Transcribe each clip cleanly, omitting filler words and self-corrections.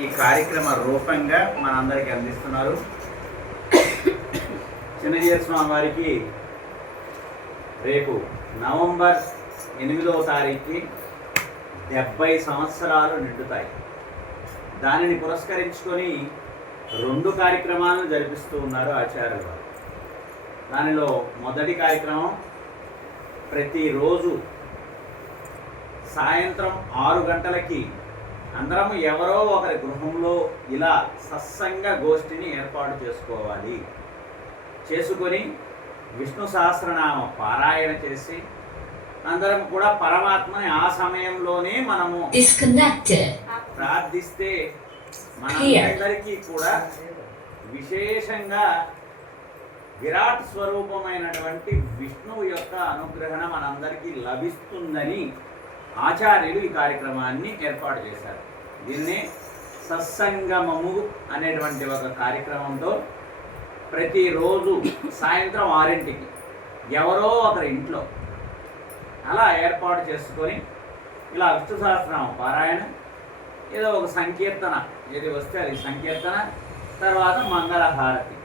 ఈ కార్యక్రమ రూపంగా మనందరికీ అందిస్తున్నారు. చిన్నజీర స్వామి వారికి రేపు నవంబర్ 8వ తారీఖుకి 70 సంవత్సరాలు నిండుతాయి. దానిని పురస్కరించుకొని 2 కార్యక్రమాలను జరిపిస్తూ ఉన్నారు ఆచార్యులు వారు. దానిలో మొదటి కార్యక్రమం ప్రతిరోజు సాయంత్రం 6 గంటలకి అందరం ఎవరో ఒకరి గృహంలో ఇలా సత్సంగ గోష్ఠిని ఏర్పాటు చేసుకొని విష్ణు సహస్రనామ పారాయణ చేసి అందరం కూడా పరమాత్మని ఆ సమయంలోనే మనము ప్రార్థిస్తే మనందరికీ కూడా విశేషంగా విరాట్ స్వరూపమైనటువంటి విష్ణువు యొక్క అనుగ్రహణ మనందరికీ లభిస్తుందని ఆచార్యులు ఈ కార్యక్రమాన్ని ఏర్పాటు చేశారు. దీన్ని సత్సంగమము అనేటువంటి ఒక కార్యక్రమంతో ప్రతిరోజు సాయంత్రం 6ంటికి ఎవరో ఒకరి ఇంట్లో అలా ఏర్పాటు చేసుకొని ఇలా విష్ణు సహస్రనామ పారాయణ, ఏదో ఒక సంకీర్తన ఏది వస్తే అది సంకీర్తన, తర్వాత మంగళహారతి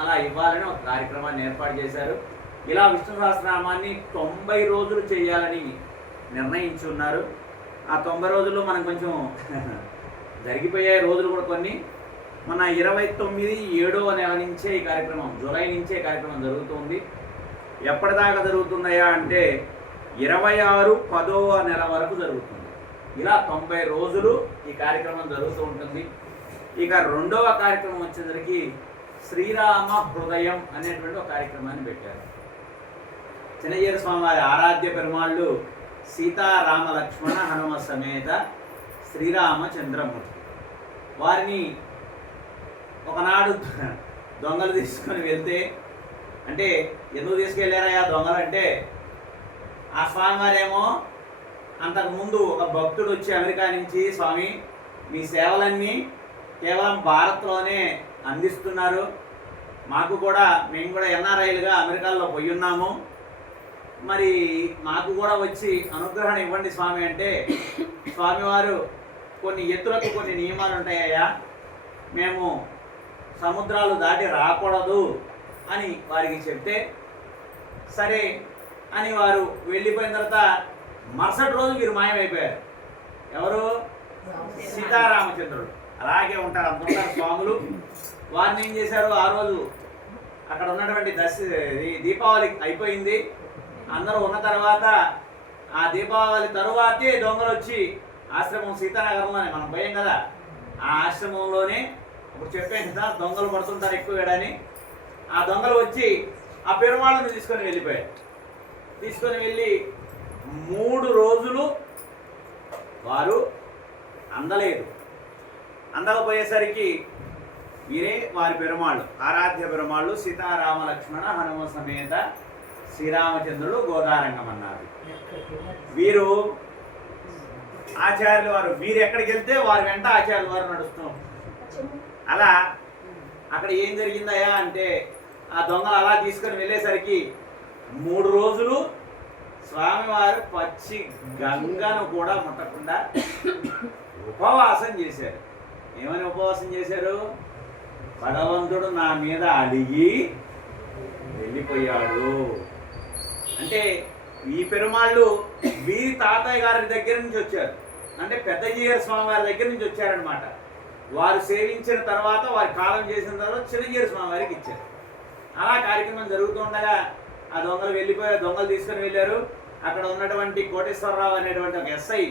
అలా ఇవ్వాలని ఒక కార్యక్రమాన్ని ఏర్పాటు చేశారు. ఇలా విష్ణు సహస్రనామాన్ని 90 రోజులు చేయాలని నిర్ణయించున్నారు. ఆ 90 రోజుల్లో మనం కొంచెం జరిగిపోయే రోజులు కూడా కొన్ని. మన 29/7 నెల నుంచే ఈ కార్యక్రమం, జూలై నుంచే కార్యక్రమం జరుగుతుంది. ఎప్పటిదాకా జరుగుతుందయా అంటే 26/10వ నెల వరకు జరుగుతుంది. ఇలా 90 రోజులు ఈ కార్యక్రమం జరుగుతూ ఉంటుంది. ఇక 2వ కార్యక్రమం వచ్చేసరికి శ్రీరామ హృదయం అనేటువంటి ఒక కార్యక్రమాన్ని పెట్టారు. చిన్నజీర స్వామి వారి ఆరాధ్య పెరుమాళ్ళు సీతారామ లక్ష్మణ హనుమ సమేత శ్రీరామచంద్రమూర్తి. వారిని ఒకనాడు దొంగలు తీసుకొని వెళ్తే, అంటే ఎందుకు తీసుకెళ్ళారయ్యా దొంగలు అంటే, ఆ స్వామివారేమో అంతకుముందు ఒక భక్తుడు వచ్చి అమెరికా నుంచి, స్వామి మీ సేవలన్నీ కేవలం భారత్లోనే అందిస్తున్నారు, మేము కూడా ఎన్ఆర్ఐలుగా అమెరికాలో పోయి ఉన్నాము, మరి మాకు కూడా వచ్చి అనుగ్రహణ ఇవ్వండి స్వామి అంటే, స్వామివారు కొన్ని ఎత్తులకు కొన్ని నియమాలు ఉంటాయ్యా, మేము సముద్రాలు దాటి రాకూడదు అని వారికి చెప్తే సరే అని వారు వెళ్ళిపోయిన తర్వాత మరుసటి రోజు వీరు మాయమైపోయారు. ఎవరు? సీతారామచంద్రుడు. అలాగే ఉంటారు, అంటుంటారు స్వాములు. వారిని ఏం చేశారు, ఆ రోజు అక్కడ ఉన్నటువంటి దీపావళి అయిపోయింది, అందరూ ఉన్న తర్వాత ఆ దీపావళి తరువాతే దొంగలు వచ్చి ఆశ్రమం సీతానగరంలోనే మనం పోయాం కదా, ఆ ఆశ్రమంలోనే ఇప్పుడు చెప్పాను కదా దొంగలు పడుతుంటారు ఎక్కువ వేడని, ఆ దొంగలు వచ్చి ఆ పెరుమాళ్ళను తీసుకొని వెళ్ళిపోయారు. తీసుకొని వెళ్ళి 3 రోజులు వారు అందలేదు. అందకపోయేసరికి వీరే వారి పెరుమాళ్ళు, ఆరాధ్య పెరుమాళ్ళు సీతారామ లక్ష్మణ హనుమ సమేత శ్రీరామచంద్రుడు గోదారంగం అన్నారు. వీరు ఆచార్యులు వారు, వీరు ఎక్కడికి వెళ్తే వారి వెంట ఆచార్యులు వారు నడుస్తాం. అలా అక్కడ ఏం జరిగిందయా అంటే, ఆ దొంగలు అలా తీసుకొని వెళ్ళేసరికి 3 రోజులు స్వామివారు పచ్చి గంగను కూడా ముట్టకుండా ఉపవాసం చేశారు. ఏమని ఉపవాసం చేశారు? భగవంతుడు నా మీద అడిగి వెళ్ళిపోయాడు అంటే, ఈ పెరుమాళ్ళు వీరి తాతయ్య గారి దగ్గర నుంచి వచ్చారు, అంటే పెద్దజీయర స్వామి వారి దగ్గర నుంచి వచ్చారనమాట. వారు సేవించిన తర్వాత, వారి కాలం చేసిన తర్వాత చిన్నజీయర స్వామి వారికి ఇచ్చారు. అలా కార్యక్రమం జరుగుతుండగా ఆ దొంగలు వెళ్ళిపోయారు. దొంగలు తీసుకొని వెళ్ళారు. అక్కడ ఉన్నటువంటి కోటేశ్వరరావు అనేటువంటి ఒక ఎస్ఐ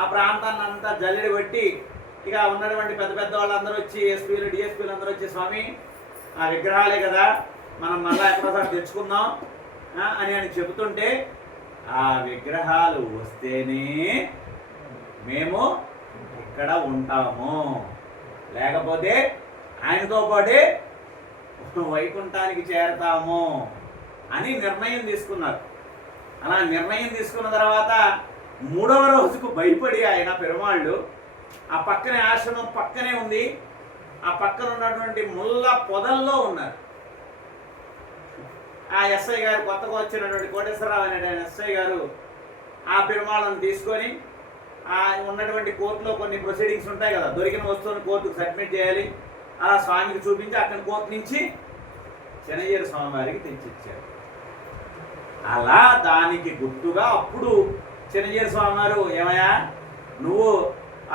ఆ ప్రాంతాన్ని అంతా జల్లెడి పెట్టి, ఇక ఉన్నటువంటి పెద్ద పెద్ద వాళ్ళందరూ వచ్చి, ఎస్పీలు డిఎస్పీలు అందరూ వచ్చి, స్వామి ఆ విగ్రహాలే కదా మనం మళ్ళీ ఎక్కడోసారి తెచ్చుకుందాం అని చెబుతుంటే, ఆ విగ్రహాలు వస్తేనే మేము ఇక్కడ ఉంటాము, లేకపోతే ఆయనతో పాటే వైకుంఠానికి చేరతాము అని నిర్ణయం తీసుకున్నారు. అలా నిర్ణయం తీసుకున్న తర్వాత 3వ రోజుకు భయపడి ఆయన పెరుమాళ్ళు ఆ పక్కనే, ఆశ్రమం పక్కనే ఉంది, ఆ పక్కన ఉన్నటువంటి ముళ్ళ పొదల్లో ఉన్నారు. ఆ ఎస్ఐ గారు, కొత్తగా వచ్చినటువంటి కోటేశ్వరరావు అనే ఎస్ఐ గారు ఆ పెరుమాళ్ళను తీసుకొని ఉన్నటువంటి కోర్టులో కొన్ని ప్రొసీడింగ్స్ ఉంటాయి కదా, దొరికిన వస్తువుని కోర్టుకు సబ్మిట్ చేయాలి. అలా స్వామికి చూపించి అక్కడి కోర్టు నుంచి చిన్నజీయర్ స్వామివారికి తెచ్చిచ్చారు. అలా దానికి గుర్తుగా అప్పుడు చిన్నజీయర్ స్వామివారు, ఏమయ్యా నువ్వు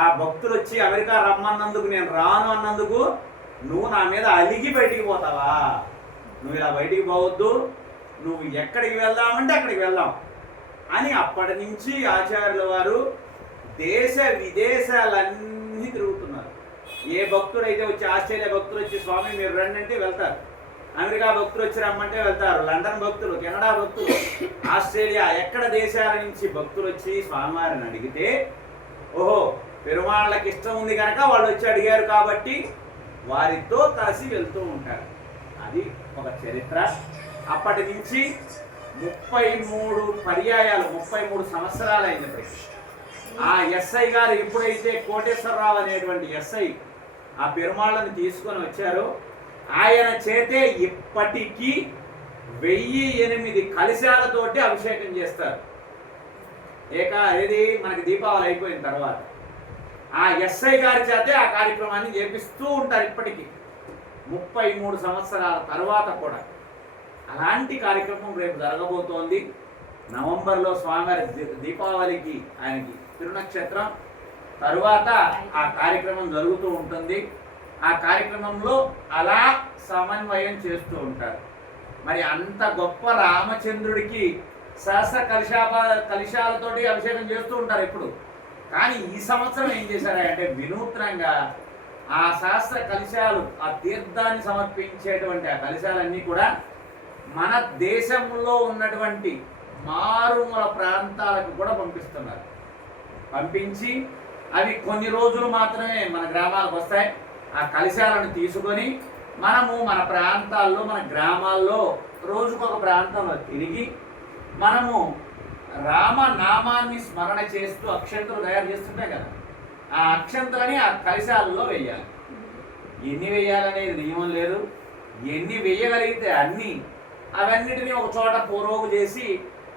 ఆ భక్తులు వచ్చి అమెరికా రమ్మన్నందుకు నేను రాను అన్నందుకు నువ్వు నా మీద అలిగి బయటికి పోతావా? నువ్వు ఇలా బయటికి పోవద్దు, నువ్వు ఎక్కడికి వెళ్దామంటే అక్కడికి వెళ్దాం అని అప్పటి నుంచి ఆచార్యుల వారు దేశ విదేశాలన్నీ తిరుగుతున్నారు. ఏ భక్తుడు అయితే వచ్చి, ఆస్ట్రేలియా భక్తులు వచ్చి స్వామి మీరు రండి అంటే వెళ్తారు, అమెరికా భక్తులు వచ్చి రమ్మంటే వెళ్తారు, లండన్ భక్తులు, కెనడా భక్తులు, ఆస్ట్రేలియా ఎక్కడ దేశాల నుంచి భక్తులు వచ్చి స్వామివారిని అడిగితే ఓహో పెరుమాళ్ళకి ఇష్టం ఉంది కనుక వాళ్ళు వచ్చి అడిగారు కాబట్టి వారితో కలిసి వెళ్తూ ఉంటారు. అది ఒక చరిత్ర. అప్పటి నుంచి 33 పర్యాయాలు 33 సంవత్సరాలు అయినప్పటికీ ఆ ఎస్ఐ గారు ఎప్పుడైతే కోటేశ్వరరావు అనేటువంటి ఎస్ఐ ఆ పెరుమాళ్ళని తీసుకొని వచ్చారో ఆయన చేతే ఇప్పటికీ 1008 కలశాలతోటి అభిషేకం చేస్తారు. ఏది మనకి దీపావళి అయిపోయిన తర్వాత ఆ ఎస్ఐ గారి చేతే ఆ కార్యక్రమాన్ని చేపిస్తూ ఉంటారు ఇప్పటికీ 33 సంవత్సరాల తర్వాత కూడా. అలాంటి కార్యక్రమం రేపు జరగబోతోంది. నవంబర్లో స్వామివారి దీపావళికి ఆయనకి తిరునక్షత్రం తరువాత ఆ కార్యక్రమం జరుగుతూ ఉంటుంది. ఆ కార్యక్రమంలో అలా సమన్వయం చేస్తూ ఉంటారు. మరి అంత గొప్ప రామచంద్రుడికి సహస్ర కలశాలతోటి అభిషేకం చేస్తూ ఉంటారు ఎప్పుడు. కానీ ఈ సంవత్సరం ఏం చేశారంటే వినూత్నంగా ఆ సహస్ర కలశాలు, ఆ తీర్థాన్ని సమర్పించేటువంటి ఆ కలశాలన్నీ కూడా మన దేశంలో ఉన్నటువంటి మారుమూల ప్రాంతాలకు కూడా పంపిస్తున్నారు. పంపించి అవి కొన్ని రోజులు మాత్రమే మన గ్రామాలకు వస్తాయి. ఆ కలశాలను తీసుకొని మనము మన ప్రాంతాల్లో, మన గ్రామాల్లో రోజుకొక ప్రాంతంలో తిరిగి మనము రామనామాన్ని స్మరణ చేస్తూ అక్షంతలు తయారు చేస్తుంటాం కదా, ఆ అక్షంతలని ఆ కలశాలలో వేయాలి. ఎన్ని వేయాలనేది నియమం లేదు, ఎన్ని వేయగలిగితే అన్ని, అవన్నిటినీ ఒక చోట పోరోగు చేసి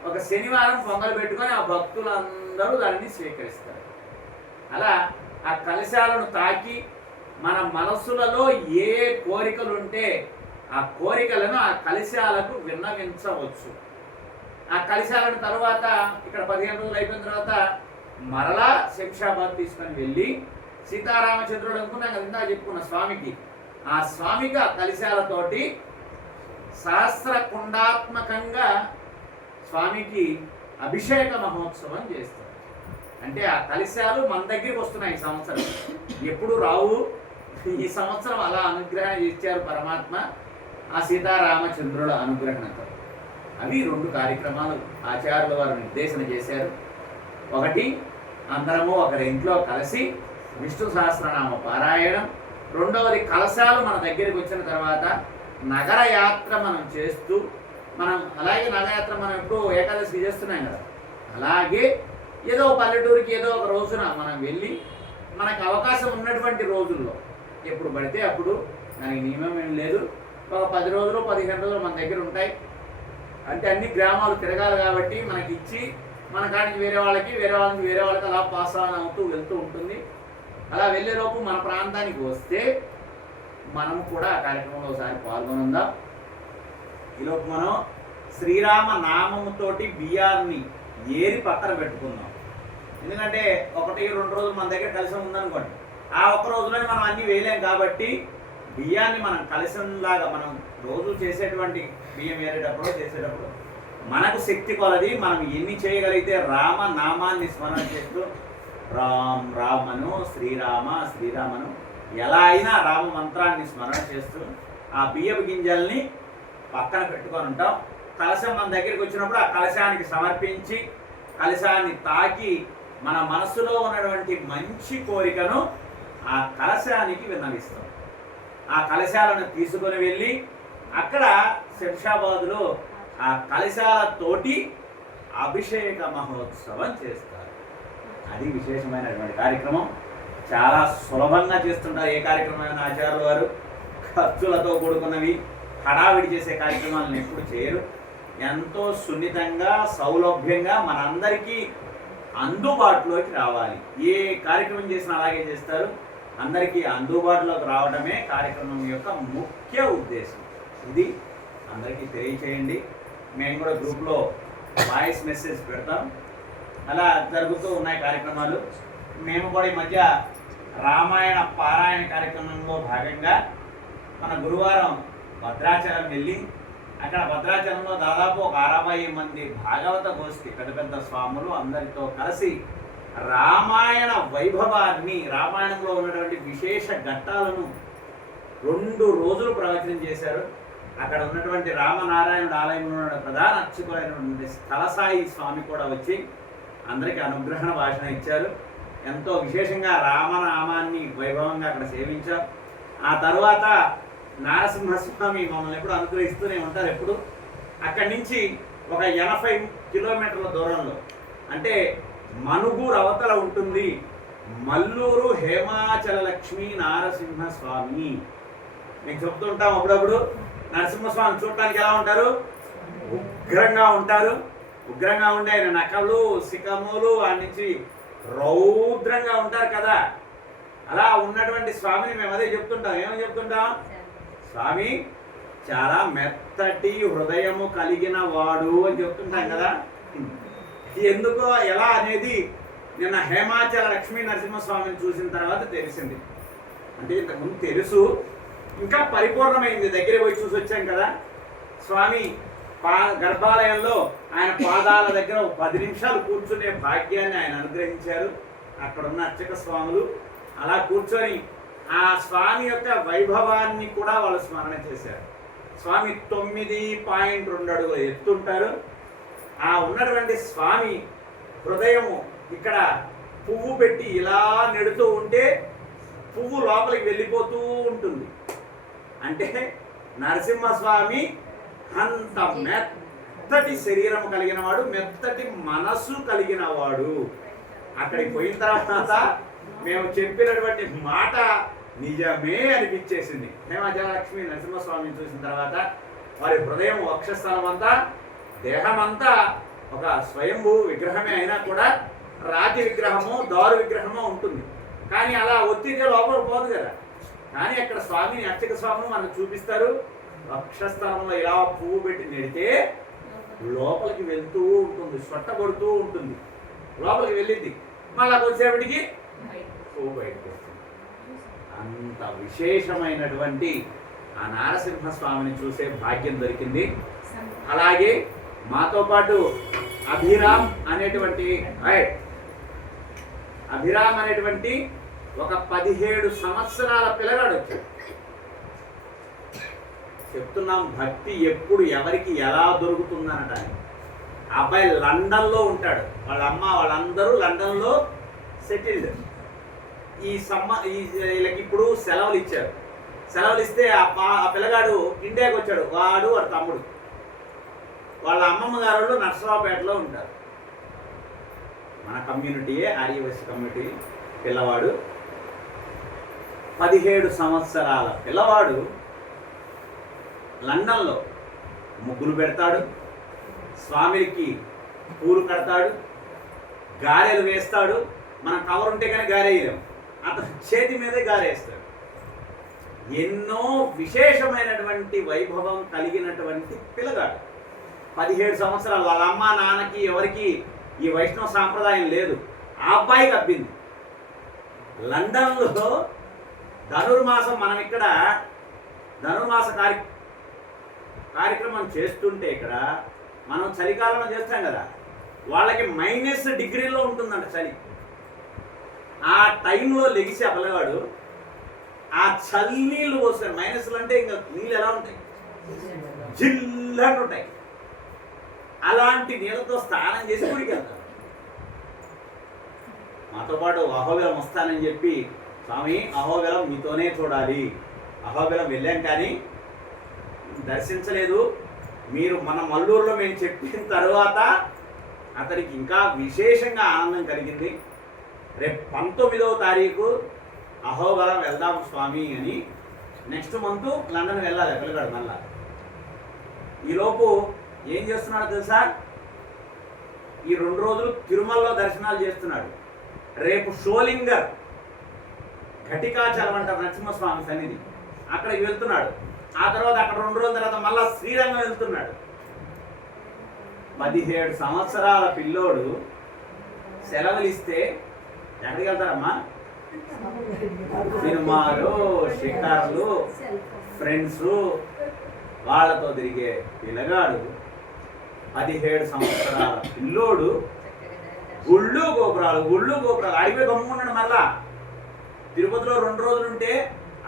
ఒక శనివారం పొంగలు పెట్టుకొని ఆ భక్తులందరూ దానిని స్వీకరిస్తారు. అలా ఆ కలశాలను తాకి మన మనస్సులలో ఏ కోరికలు ఉంటే ఆ కోరికలను ఆ కలశాలకు విన్నవించవచ్చు. ఆ కలశాలను తర్వాత ఇక్కడ 15 రోజులు అయిపోయిన తర్వాత మరలా శంషాబాద్ తీసుకొని వెళ్ళి సీతారామచంద్రుడు అనుకున్నాం కదా ఇందా చెప్పుకున్న స్వామికి, ఆ స్వామికి ఆ కలశాలతోటి సహస్ర కుండాత్మకంగా స్వామికి అభిషేక మహోత్సవం చేస్తారు. అంటే ఆ కలశాలు మన దగ్గరికి వస్తున్నాయి ఈ సంవత్సరం, ఎప్పుడు రావు. ఈ సంవత్సరం అలా అనుగ్రహం ఇచ్చారు పరమాత్మ ఆ సీతారామచంద్రుల అనుగ్రహణతో. అవి 2 కార్యక్రమాలు ఆచార్యుల వారు నిర్దేశన చేశారు. ఒకటి అందరము ఒకరి ఇంట్లో కలిసి విష్ణు సహస్రనామ పారాయణం, రెండవది కలశాలు మన దగ్గరికి వచ్చిన తర్వాత నగర యాత్ర మనం చేస్తూ, మనం అలాగే నగరయాత్ర మనం ఎప్పుడు ఏకాదశికి చేస్తున్నాం కదా, అలాగే ఏదో పల్లెటూరికి ఏదో ఒక రోజున మనం వెళ్ళి మనకు అవకాశం ఉన్నటువంటి రోజుల్లో ఎప్పుడు పడితే అప్పుడు, దానికి నియమం ఏం లేదు, ఒక 10 రోజులు 15 రోజులు మన దగ్గర ఉంటాయి. అంటే అన్ని గ్రామాలు తిరగాలి కాబట్టి మనకి ఇచ్చి మన కాడికి వేరే వాళ్ళకి అలా పాస్ ఆన్ అవుతూ వెళ్తూ ఉంటుంది. అలా వెళ్ళేలోపు మన ప్రాంతానికి వస్తే మనము కూడా ఆ కార్యక్రమంలో ఒకసారి పాల్గొనుందాం. ఈలోపు మనం శ్రీరామ నామముతోటి బియ్యాన్ని ఏరి పక్కన పెట్టుకుందాం. ఎందుకంటే 1-2 రోజులు మన దగ్గర కలశం ఉందనుకోండి, ఆ ఒక్క రోజులోనే మనం అన్నీ వేయలేం కాబట్టి బియ్యాన్ని మనం కలశంలాగా మనం రోజు చేసేటువంటి బియ్యం వేరేటప్పుడు చేసేటప్పుడు మనకు శక్తి కొలది మనం ఎన్ని చేయగలిగితే రామ నామాన్ని స్మరణ చేస్తూ రామ్ రామను శ్రీరామను ఎలా అయినా రామ మంత్రాన్ని స్మరణ చేస్తూ ఆ బియ్యపు గింజల్ని పక్కన పెట్టుకొని ఉంటాం. కలశం మన దగ్గరికి వచ్చినప్పుడు ఆ కలశానికి సమర్పించి కలశాన్ని తాకి మన మనస్సులో ఉన్నటువంటి మంచి కోరికను ఆ కలశానికి విన్నవిస్తాం. ఆ కలశాలను తీసుకొని వెళ్ళి అక్కడ శంషాబాదులో ఆ కలశాలతోటి అభిషేక మహోత్సవం చేస్తారు. అది విశేషమైనటువంటి కార్యక్రమం. చాలా సులభంగా చేస్తుంటారు ఏ కార్యక్రమమైన ఆచార్యుల వారు. ఖర్చులతో కూడుకున్నవి, హడావిడి చేసే కార్యక్రమాలను ఎప్పుడు చేయరు. ఎంతో సున్నితంగా సౌలభ్యంగా మనందరికీ అందుబాటులోకి రావాలి. ఏ కార్యక్రమం చేసినా అలాగే చేస్తారు. అందరికీ అందుబాటులోకి రావడమే కార్యక్రమం యొక్క ముఖ్య ఉద్దేశం. ఇది అందరికీ తెలియచేయండి. మేము కూడా గ్రూప్లో వాయిస్ మెసేజ్ పెడతాం. అలా జరుగుతూ ఉన్నాయి కార్యక్రమాలు. మేము కూడా ఈ మధ్య రామాయణ పారాయణ కార్యక్రమంలో భాగంగా మన గురువారం భద్రాచలం వెళ్ళి అక్కడ భద్రాచలంలో దాదాపు ఒక 60 మంది భాగవత గోష్ఠి పెద్ద పెద్ద స్వాములు అందరితో కలిసి రామాయణ వైభవాన్ని, రామాయణంలో ఉన్నటువంటి విశేష ఘట్టాలను 2 రోజులు ప్రవచనం చేశారు. అక్కడ ఉన్నటువంటి రామనారాయణుడు ఆలయంలో ఉన్న ప్రధాన అర్చకులైనటువంటి స్థలసాయి స్వామి కూడా వచ్చి అందరికీ అనుగ్రహణ భాషణ ఇచ్చారు. ఎంతో విశేషంగా రామనామాన్ని వైభవంగా అక్కడ సేవించారు. ఆ తర్వాత నారసింహస్వామి మమ్మల్ని ఎప్పుడు అనుగ్రహిస్తూనే ఉంటారు. ఎప్పుడు అక్కడి నుంచి ఒక 80 కిలోమీటర్ల దూరంలో, అంటే మనుగూరు అవతల ఉంటుంది మల్లూరు హేమాచల లక్ష్మీ నారసింహస్వామి. మీకు చెప్తుంటాం అప్పుడప్పుడు. నరసింహస్వామి చూడటానికి ఎలా ఉంటారు? ఉగ్రంగా ఉంటారు. ఉగ్రంగా ఉండే ఆయన నకలు శిఖములు వాడి నుంచి రౌద్రంగా ఉంటారు కదా. అలా ఉన్నటువంటి స్వామిని మేము అదే చెప్తుంటాం. ఏమని చెప్తుంటాం? స్వామి చాలా మెత్తటి హృదయము కలిగిన వాడు అని చెప్తుంటాం కదా. ఎందుకో ఎలా అనేది నిన్న హేమాచల లక్ష్మీ నరసింహస్వామిని చూసిన తర్వాత తెలిసింది. అంటే ఇంతకుముందు తెలుసు, ఇంకా పరిపూర్ణమైంది. దగ్గర పోయి చూసి వచ్చాం కదా. స్వామి గర్భాలయంలో ఆయన పాదాల దగ్గర 10 నిమిషాలు కూర్చునే భాగ్యాన్ని ఆయన అనుగ్రహించారు. అక్కడ ఉన్న అర్చక స్వాములు అలా కూర్చొని ఆ స్వామి యొక్క వైభవాన్ని కూడా వాళ్ళు స్మరణ చేశారు. స్వామి 9.2 అడుగులు ఎత్తుంటారు. ఆ ఉన్నటువంటి స్వామి హృదయము ఇక్కడ పువ్వు పెట్టి ఇలా నెడుతూ ఉంటే పువ్వు లోపలికి వెళ్ళిపోతూ ఉంటుంది. అంటే నరసింహస్వామి అంత మెత్తటి శరీరం కలిగిన వాడు, మెత్తటి మనసు కలిగిన వాడు. అక్కడికి పోయిన తర్వాత మేము చెప్పినటువంటి మాట నిజమే అనిపించేసింది. హేమాచల లక్ష్మీ నరసింహస్వామిని చూసిన తర్వాత వారి హృదయం, వక్షస్థలం అంతా, దేహమంతా ఒక స్వయంభూ విగ్రహమే అయినా కూడా రాతి విగ్రహము, దారు విగ్రహము ఉంటుంది. కానీ అలా ఒత్తిడి లోపల పోదు కదా. కానీ అక్కడ స్వామిని, అర్చక స్వామిని మనకు చూపిస్తారు. వక్షస్థలంలో ఇలా పువ్వు పెట్టి నెడితే లోపలికి వెళ్తూ ఉంటుంది, సొట్టబడుతూ ఉంటుంది, లోపలికి వెళ్ళింది. మళ్ళా కొద్దిసేపటికి పువ్వు బయటకు వస్తుంది. అంత విశేషమైనటువంటి ఆ నారసింహస్వామిని చూసే భాగ్యం దొరికింది. అలాగే మాతో పాటు అభిరామ్ అనేటువంటి ఒక 17 సంవత్సరాల పిల్లగాడు వచ్చాడు. చెప్తున్నాం భక్తి ఎప్పుడు ఎవరికి ఎలా దొరుకుతుందనట. ఆ అబ్బాయి లండన్లో ఉంటాడు. వాళ్ళ అమ్మ వాళ్ళందరూ లండన్లో సెటిల్డ్. వీళ్ళకి ఇప్పుడు సెలవులు ఇచ్చారు. సెలవులు ఇస్తే ఆ పిల్లగాడు ఇండియాకి వచ్చాడు. వాడు వాడు తమ్ముడు. వాళ్ళ అమ్మమ్మ గారు నర్సరావుపేటలో ఉంటారు. మన కమ్యూనిటీయే, ఆర్యవైశ్య కమ్యూనిటీ. పిల్లవాడు 17 సంవత్సరాల పిల్లవాడు లండన్లో ముగ్గులు పెడతాడు, స్వామికి పూలు కడతాడు, గారెలు వేస్తాడు. మనం కవర్ ఉంటే కానీ గారె వేయలేము, అతను చేతి మీదే గారేస్తాడు. ఎన్నో విశేషమైనటువంటి వైభవం కలిగినటువంటి పిల్లగాడు. 17 సంవత్సరాలు. వాళ్ళ అమ్మ నాన్నకి ఎవరికి ఈ వైష్ణవ సాంప్రదాయం లేదు. ఆ అబ్బాయికి అబ్బింది. లండన్లో ధనుర్మాసం, మనం ఇక్కడ ధనుర్మాస కార్యక్రమం చేస్తుంటే ఇక్కడ మనం చలికాలంలో చేస్తాం కదా, వాళ్ళకి -డిగ్రీలో ఉంటుందంట చలి. ఆ టైంలో లెగిసి ఆ పిల్లగాడు ఆ చలి నీళ్ళు పోస్తాడు. మైనస్లు అంటే ఇంకా నీళ్ళు ఎలా ఉంటాయి? జిల్లంటూ ఉంటాయి. అలాంటి నీళ్ళతో స్నానం చేసి గుడికి వెళ్తాడు. మాతో పాటు అహోబిలం వస్తానని చెప్పి, స్వామి అహోబిలం మీతోనే చూడాలి. అహోబిలం వెళ్ళాం కానీ దర్శించలేదు. మీరు మన మల్లూరులో మేము చెప్పిన తర్వాత అతనికి ఇంకా విశేషంగా ఆనందం కలిగింది. రేపు 19వ తారీఖు అహోబిలం వెళ్దాం స్వామి అని. నెక్స్ట్ మంత్ లండన్ వెళ్ళాలి పిల్లగాడు. మళ్ళా ఈలోపు ఏం చేస్తున్నాడో తెలుసా? ఈ 2 రోజులు తిరుమలలో దర్శనాలు చేస్తున్నాడు. రేపు షోలింగర్ ఘటికాచలం అంటారు నరసింహస్వామి సన్నిధి, అక్కడికి వెళ్తున్నాడు. ఆ తర్వాత అక్కడ 2 రోజుల తర్వాత మళ్ళా శ్రీరంగం వెళ్తున్నాడు. 17 సంవత్సరాల పిల్లోడు సెలవులు ఇస్తే ఎక్కడికి వెళ్తారమ్మా? సినిమాలు, షికార్లు, ఫ్రెండ్స్, వాళ్ళతో తిరిగే పిల్లగాడు 17 సంవత్సరాల పిల్లోడు గుళ్ళు గోపురాలు అడిగిపోయి గమ్ముకున్నాడు. మళ్ళా తిరుపతిలో 2 రోజులు ఉంటే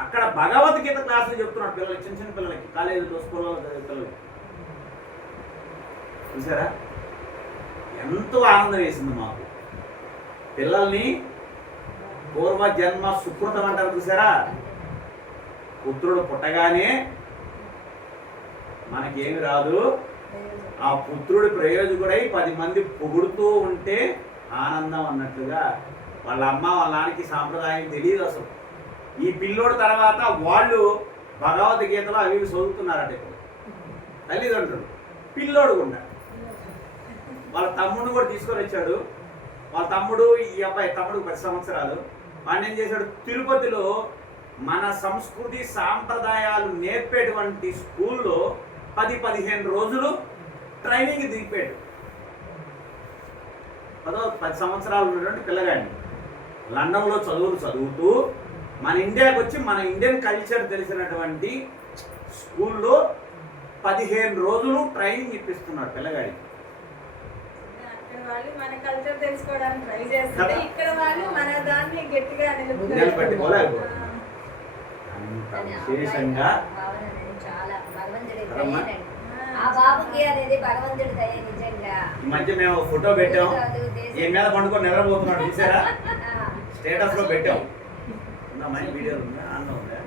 అక్కడ భగవద్గీత క్లాసులు చెప్తున్నాడు పిల్లలకి, చిన్న పిల్లలకి, కాలేజీలో స్కూల్లో పిల్లలకి. చూసారా ఎంతో ఆనందం వేసింది మాకు. పిల్లల్ని పూర్వ జన్మ సుకృతం అంటారు చూసారా, పుత్రుడు పుట్టగానే మనకేమి రాదు, ఆ పుత్రుడి ప్రయోజకుడై 10 మంది పొగుడుతూ ఉంటే ఆనందం అన్నట్లుగా వాళ్ళ అమ్మ వాళ్ళ నాన్నకి సాంప్రదాయం తెలియదు అసలు. ఈ పిల్లోడు తర్వాత వాళ్ళు భగవద్గీతలో అవి చదువుతున్నారట ఇప్పుడు తల్లిదండ్రులు. పిల్లోడు కూడా వాళ్ళ తమ్ముడు కూడా తీసుకొని వచ్చాడు. వాళ్ళ తమ్ముడు, ఈ అబ్బాయి తమ్ముడు 10 సంవత్సరాలు, వాడిని ఏం చేశాడు, తిరుపతిలో మన సంస్కృతి సాంప్రదాయాలు నేర్పేటువంటి స్కూల్లో 10-15 రోజులు ట్రైనింగ్ దిగిపోయాడు. 10 సంవత్సరాలు ఉన్నటువంటి పిల్లగాడిని లండన్లో చదువులు చదువుతూ మన ఇండియాకి వచ్చి మన ఇండియన్ కల్చర్ తెలిసినటువంటి స్కూల్లో 15 రోజులు ట్రైనింగ్ ఇప్పిస్తున్నాడు పిల్లగాడికి. మన కల్చర్ తెలుసుకోవడానికి ట్రై చేస్తుంటే ఇక్కడ వాళ్ళు మన దాన్ని గట్టిగా నిలబెట్టుకోలేకపో. విశేషంగా ఈ మధ్య మేము ఫోటో పెట్టాం, ఈ మీద పండుకొని నిద్రపోతున్నాడు చూసారా, స్టేటస్ లో పెట్టాం. వీడియోలు ఉందా? అన్న ఉందా?